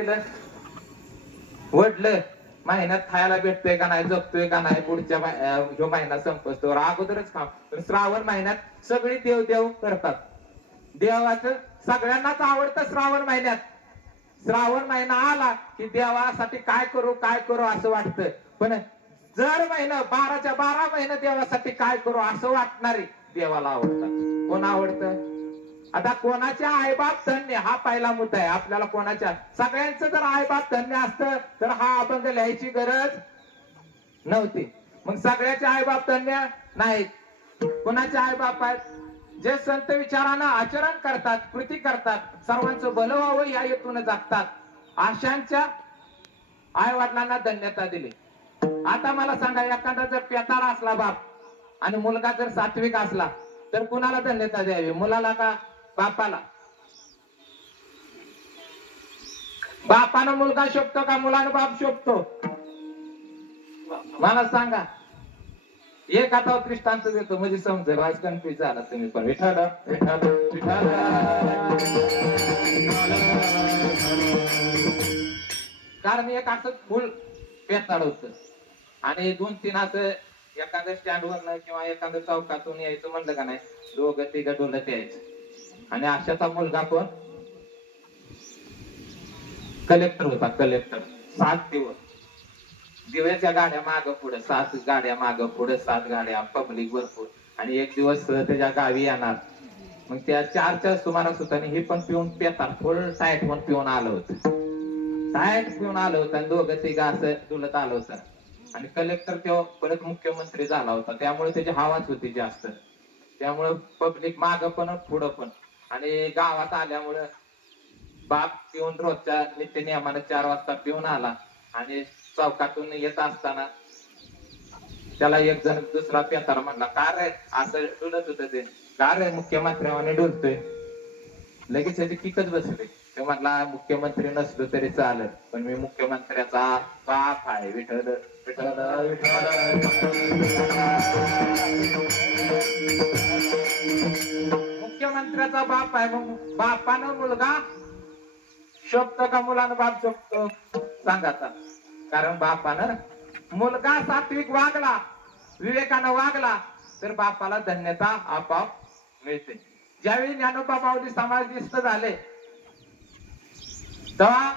केलं? वडलं. महिन्यात खायला भेटतोय का नाही जगतोय का नाही पुढच्या मा- ह्यो महिना संपतो अगोदरच खा. तर श्रावण महिन्यात सगळी देव देव करतात. देवाचं सगळ्यांनाच आवडतं श्रावण महिन्यात. श्रावण महिना आला की देवासाठी काय करू काय करू असं वाटतं. पण जर महिना बाराच्या बारा महिने देवासाठी काय करू असं वाटणारे देवाला आवडतात. कोण आवडतं? आता कोणाच्या आईबाप धन्य हा पहिला मुद्दा आहे. आपल्याला कोणाच्या सगळ्यांचं जर आईबाप धन्य असतं तर हा अभंग लिहायची गरज नव्हती. मग सगळ्याचे आईबाप धन्य नाहीत. कोणाचे आईबाप आहेत? जे संत विचारानं आचरण करतात कृती करतात सर्वांचं भलं व्हावं या हेतून जगतात आशांच्या आई वडिलांना धन्यता दिली. आता मला सांगा एखादा जर पेतारा असला बाप आणि मुलगा जर सात्विक असला तर कुणाला धन्यता द्यावी? मुलाला का बापाला. बापानं मुलगा शोभतो का? मुलानं बाप शोभतो. मला सांगा एक आता दृष्टांत देतो म्हणजे समजेल. आज कन्फ्युज झाला तुम्ही पण. विठाल विठाल कारण एक असं फुल पेताळ होत. आणि दोन तीन असं एखाद्या स्टँड वरन किंवा एखाद्या चौकातून यायचं म्हणलं का नाही दोघं तिघं डोलत यायचं. आणि अशाचा मुलगा पण कलेक्टर होता कलेक्टर. सात दिवस. दिव्याच्या गाड्या माग पुढे सात गाड्या माग पुढे सात गाड्या पब्लिक भरपूर. आणि एक दिवस त्याच्या गावी येणार. मग त्या चारच्या सुमारास होता आणि हे पण पिऊन पेतात. फुल टाईट पण पिऊन आलं होतं. टाईट पिऊन आलं होतं आणि दोघं तिघं असं डुलत आलं होतं. आणि कलेक्टर तेव्हा परत मुख्यमंत्री झाला होता. त्यामुळे त्याची हवाच होती जास्त. त्यामुळे पब्लिक माग पण पुढं पण. आणि गावात आल्यामुळं बाप पिऊन रोजच्या नित्य नियमानं चार वाजता पिऊन आला आणि चौकातून येत असताना त्याला एक जण दुसरा पेतारा म्हणला का रे असं डुलत होत ते का रे मुख्यमंत्र्याने डुलतोय लगेच त्याची किकच बसले ते म्हटला मुख्यमंत्री नसलो तरी चालत पण मी मुख्यमंत्र्याचा बाप आहे विठ्ठल विठ्ठल विठ्ठल मुलाचा बाप आहे मग बापानं मुलगा शोभतो का मुलानं बाप शोभतो? सांगा कारण बापानं मुलगा सात्विक वागला विवेकानं वागला तर बापाला धन्यता आपाप मिळते. ज्यावेळी ज्ञानोबा माऊली समाधिस्थ झाले तेव्हा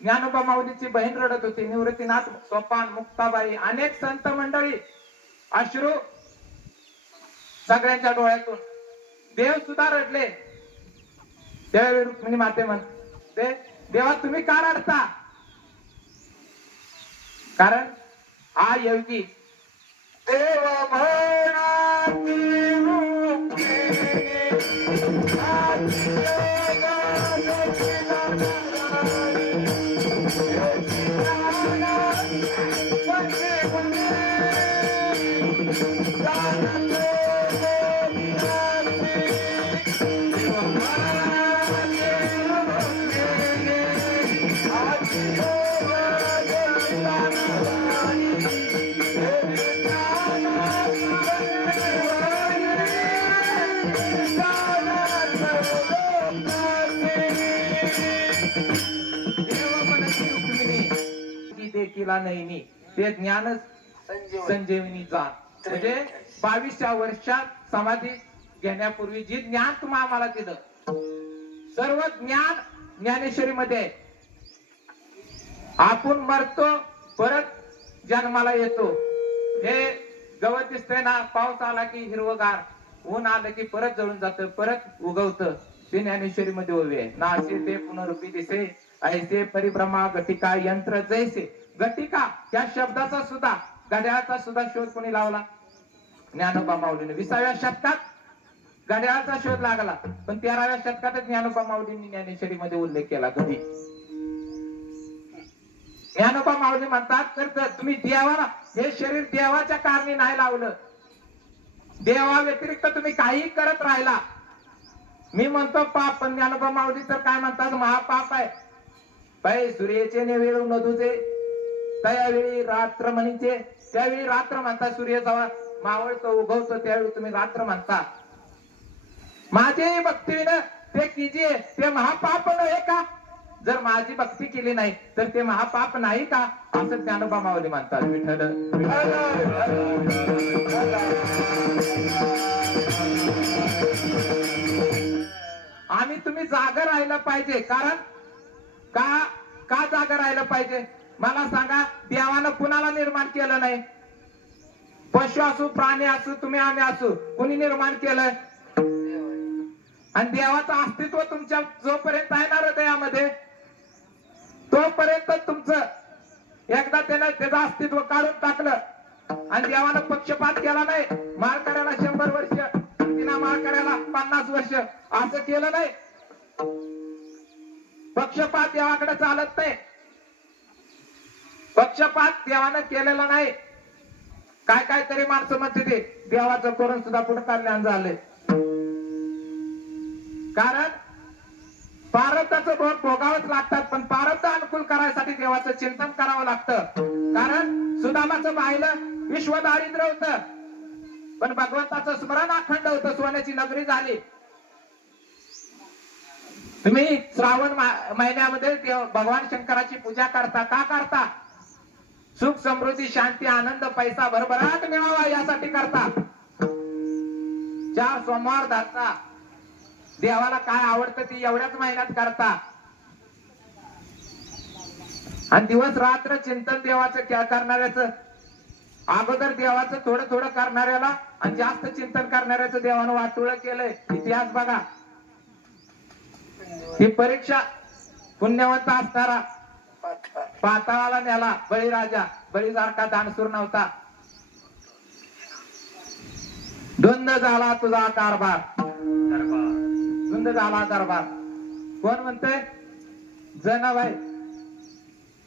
ज्ञानोबा माऊलीची बहीण रडत होती. निवृत्तीनाथ सोपान मुक्ताबाई अनेक संत मंडळी अश्रू सगळ्यांच्या डोळ्यातून देव सुद्धा रडले. त्यावेळी रुक्मिणी माते म्हणते देवा तुम्ही का रडता? कारण हा योगी देव देखीला नाही मी ते ज्ञान संजीवनीचा. म्हणजे बावीसच्या वर्षात समाधी घेण्यापूर्वी जी ज्ञान तुम्ही आम्हाला दिलं. सर्व ज्ञान ज्ञानेश्वरी मध्ये. आपण मरतो परत जन्माला येतो. हे गवत दिसतंय ना पाऊस आला की हिरवगार. ऊन आलं की परत जळून जातं परत उगवतं. ते ज्ञानेश्वरी मध्ये उभे आहे. नासे ते पुनरुपी दिसे ऐसे परिभ्रमा घटिका यंत्र जैसे. घटिका या शब्दाचा सुद्धा घड्याळाचा सुद्धा शोध कोणी लावला? ज्ञानोबा माऊलीने. विसाव्या शतकात घड्याळाचा शोध लागला. पण तेराव्या शतकातच ज्ञानोबा माऊलींनी ज्ञानेश्वरी मध्ये उल्लेख केला घडी. ज्ञानोबा माऊली म्हणतात तर तुम्ही देवाला हे शरीर देवाच्या कारणी नाही लावलं. देवा व्यतिरिक्त तुम्ही काही करत राहिला. मी म्हणतो पाप पण ज्ञानोबा माऊली तर काय म्हणतात? महापाप आहे. पै सूर्याचे नेवेळ नदूचे त्यावेळी रात्र म्हणीचे त्यावेळी रात्र म्हणता सूर्य जेव्हा मावळतो उगवतो त्यावेळी तुम्ही रात्र म्हणता. माझे भक्तीनं ते किजे ते महापाप नव्हे का? जर माझी भक्ती केली नाही तर ते महापाप नाही का? असं ज्ञानोबा माऊली म्हणतात. विठ्ठल आम्ही तुम्ही जागा राहिलं पाहिजे. कारण का का जागा राहिलं पाहिजे? मला सांगा देवानं कुणाला निर्माण केलं नाही? पशु असू प्राणी असू तुम्ही आम्ही असू कुणी निर्माण केलं आणि देवाचं अस्तित्व तुमच्या जोपर्यंत आहे ना हृदयामध्ये तोपर्यंत तुमचं एकदा त्यानं त्याचं अस्तित्व काढून टाकलं. आणि देवानं पक्षपात केला नाही. माळकऱ्याला शंभर वर्ष तिना माळकऱ्याला पन्नास वर्ष असं केलं नाही. पक्षपात देवाकडे चालत नाही. पक्षपात देवानं केलेला नाही. काय काय तरी माणसं म्हणते ते देवाचं करून सुद्धा पुढे कल्याण झालंय. कारण पारताचं भोग भोगावंच लागतात पण पारत अनुकूल करायसाठी देवाचं चिंतन करावं लागतं. कारण सुदामाचं पाहिलं विश्व दारिद्र्य होत. पण भगवंताचं स्मरण अखंड होतं सोन्याची नगरी झाली. तुम्ही श्रावण महिन्यामध्ये भगवान शंकराची पूजा करता का करता? सुख समृद्धी शांती आनंद पैसा भरभराट मिळावा यासाठी करता चार सोमवार धरता देवाला काय आवडतं ती एवढ्याच महिन्यात करता आणि दिवस रात्र चिंतन देवाचं करणाऱ्याच? अगोदर देवाचं थोडं थोडं करणाऱ्याला आणि जास्त चिंतन करणाऱ्याचं देवानं वाटोळ केलंय. इतिहास बघा. ही परीक्षा पुण्यवंत असणारा. पाताळाला नेला बळीराजा. बळीसारखा दानसूर नव्हता. धुंद झाला तुझा कारभार. धुंद झाला दरबार. कोण म्हणतोय? जनाबाई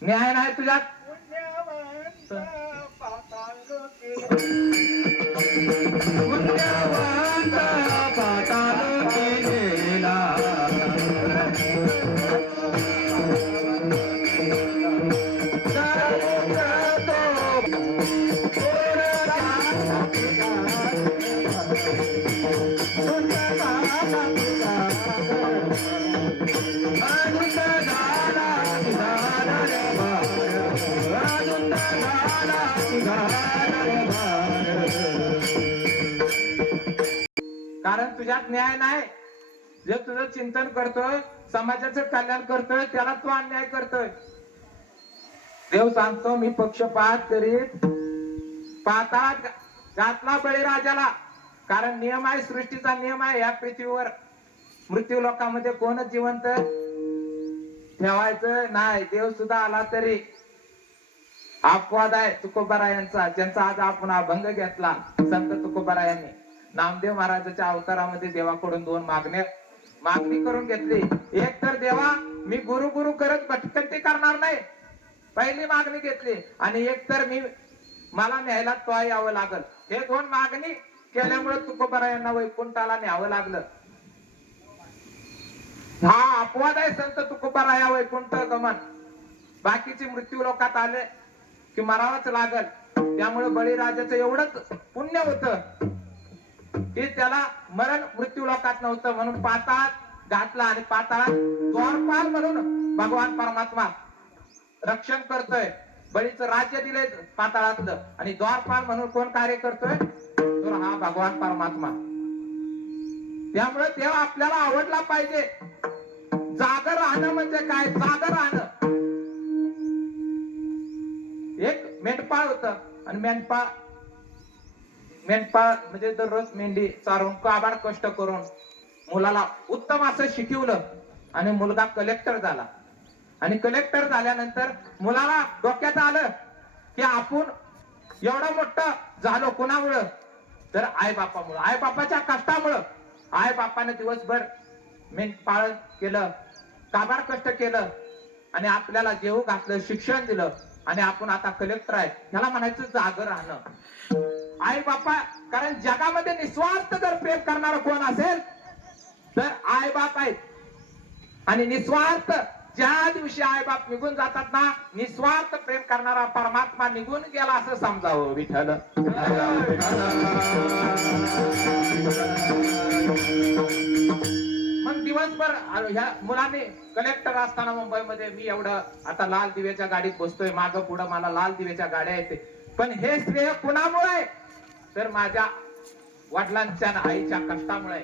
न्याय नाही तुझ्यात? कारण तुझ्यात न्याय नाही. जे तुझं चिंतन करतोय समाजाचं कल्याण करतोय त्याला तू अन्याय करतोय. देव सांगतो मी पक्षपात करीत पाहता घातला बळीराजाला. कारण नियम आहे सृष्टीचा नियम आहे या पृथ्वीवर. मृत्यू लोकांमध्ये कोणच जिवंत ठेवायचं नाही. देव सुद्धा आला तरी अपवाद आहे. तुकोबारायांचा ज्यांचा आज आपण अभंग घेतला संत तुकोबारायांनी. नामदेव महाराजाच्या अवतारामध्ये देवाकडून दोन मागणे मागणी करून घेतली. एक तर देवा मी गुरु गुरु करत भटकंती करणार नाही. पहिली मागणी घेतली. आणि एक तर मी मला न्यायला तो यावं लागल. हे दोन मागणी केल्यामुळे तुकोबारायांना वैकुंठाला न्यावं लागलं. हा अपवाद आहे संत तुकोबाराया वैकुंठ गमन. बाकीचे मृत्यू लोकात आले की मरावाच लागल. त्यामुळे बळीराजाचं एवढंच पुण्य होत की त्याला मरण मृत्यू लोकात नव्हतं म्हणून पाताळात घातला आणि पाताळात द्वारपाल म्हणून भगवान परमात्मा रक्षण करतोय. बळीचं राज्य दिलंय पाताळातलं आणि द्वारपाल म्हणून कोण कार्य करतोय? तर हा भगवान परमात्मा. त्यामुळे देव आपल्याला आवडला पाहिजे. जागर राहणं म्हणजे काय? जागर राहणं. एक मेंढपाळ होत आणि मेंढपाळ मेंढपाळ म्हणजे दररोज मेंढी चारून काबाड कष्ट करून मुलाला उत्तम असं शिकवलं आणि मुलगा कलेक्टर झाला. आणि कलेक्टर झाल्यानंतर मुलाला डोक्यात आलं की आपण एवढं मोठं झालो कुणामुळं? तर आई बापामुळं. आई बापाच्या कष्टामुळं. आई बापानं दिवसभर मेंढपाळ केलं काबार कष्ट केलं आणि आपल्याला जेव घातलं शिक्षण दिलं आणि आपण आता कलेक्टर आहे. ह्याला म्हणायचं जागर राहणं. आई बापा कारण जगामध्ये निस्वार्थ जर प्रेम करणार कोण असेल तर आई बाप आहेत. आणि निस्वार्थ ज्या दिवशी आई बाप निघून जातात ना निस्वार्थ प्रेम करणारा परमात्मा निघून गेला असं समजावं विठ्ठल. मग दिवसभर ह्या मुलांनी कलेक्टर असताना मुंबईमध्ये मी एवढं आता लाल दिव्याच्या गाडीत बसतोय मागं पुढं मला लाल दिव्याच्या गाड्या येते. पण हे श्रेय कुणामुळे? तर माझ्या वडिलांच्या आईच्या कष्टामुळे.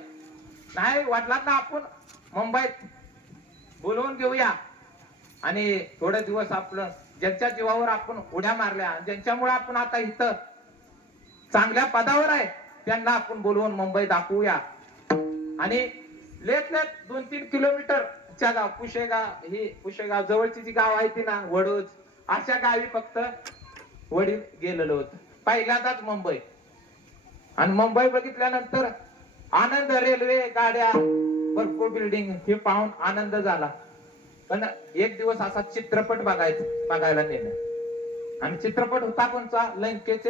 नाही वडिलांना आपण मुंबईत बोलवून घेऊया. आणि थोडे दिवस आपलं ज्यांच्या जीवावर आपण उड्या मारल्या ज्यांच्यामुळे आपण आता इथं चांगल्या पदावर आहे त्यांना आपण बोलवून मुंबई दाखवूया. आणि लेत लेत दोन तीन किलोमीटरच्या गाव पुशेगाव ही पुशेगाव जवळची जी गाव आहे ती ना वडोज अशा गावी फक्त वडील गेलेलो होत. पहिल्यांदाच मुंबई. आणि मुंबई बघितल्यानंतर आनंद रेल्वे गाड्या भरपूर बिल्डिंग हे पाहून आनंद झाला. पण एक दिवस असा चित्रपट बघायचा बघायला नेलं. आणि चित्रपट होता कोणता लंकेचे